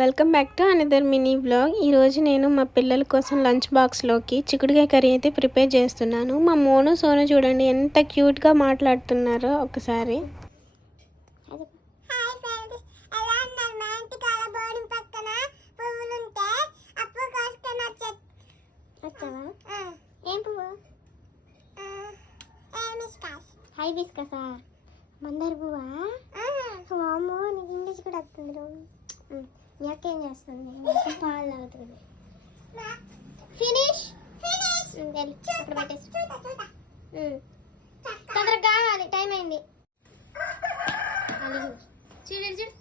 Welcome back to another mini vlog. ఈరోజు నేను మా పిల్లల కోసం లంచ్ బాక్స్లోకి చిక్కుడుకాయ కర్రీ అయితే ప్రిపేర్ చేస్తున్నాను. మా మోను సోను చూడండి ఎంత క్యూట్గా మాట్లాడుతున్నారో ఒకసారి. ఏం పువ్వు? హైబిస్కసా? మందార పువ్వా? వామ్మో, నీకు ఇంగ్లీష్ కూడా వస్తుంది. మీ అక్క ఏం చేస్తుంది? పాలు తాగుతుంది. ఫినిష్ అక్కడ పెట్టేసి తొందరగా కావాలి, టైం అయింది. చూడు చూడు.